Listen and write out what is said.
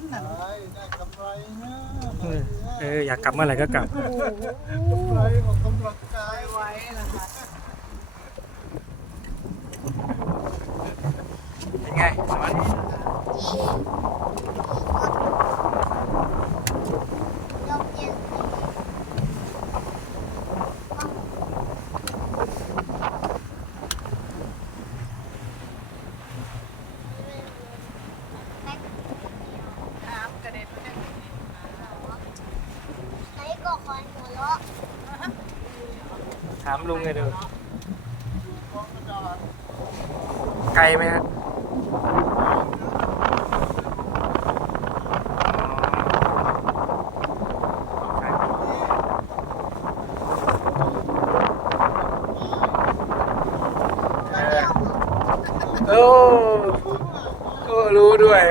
นน่ะ ได้กำไรนะ อยากกลับเมื่อไหร่ก็กลับ กำไรของกำลังกาย ไว้นะคะ เป็นไงสวัสดี น้ำกระเด็นไปได้ ถามลุงเลยดูไกลไหมฮะโอ้รู้ด้วย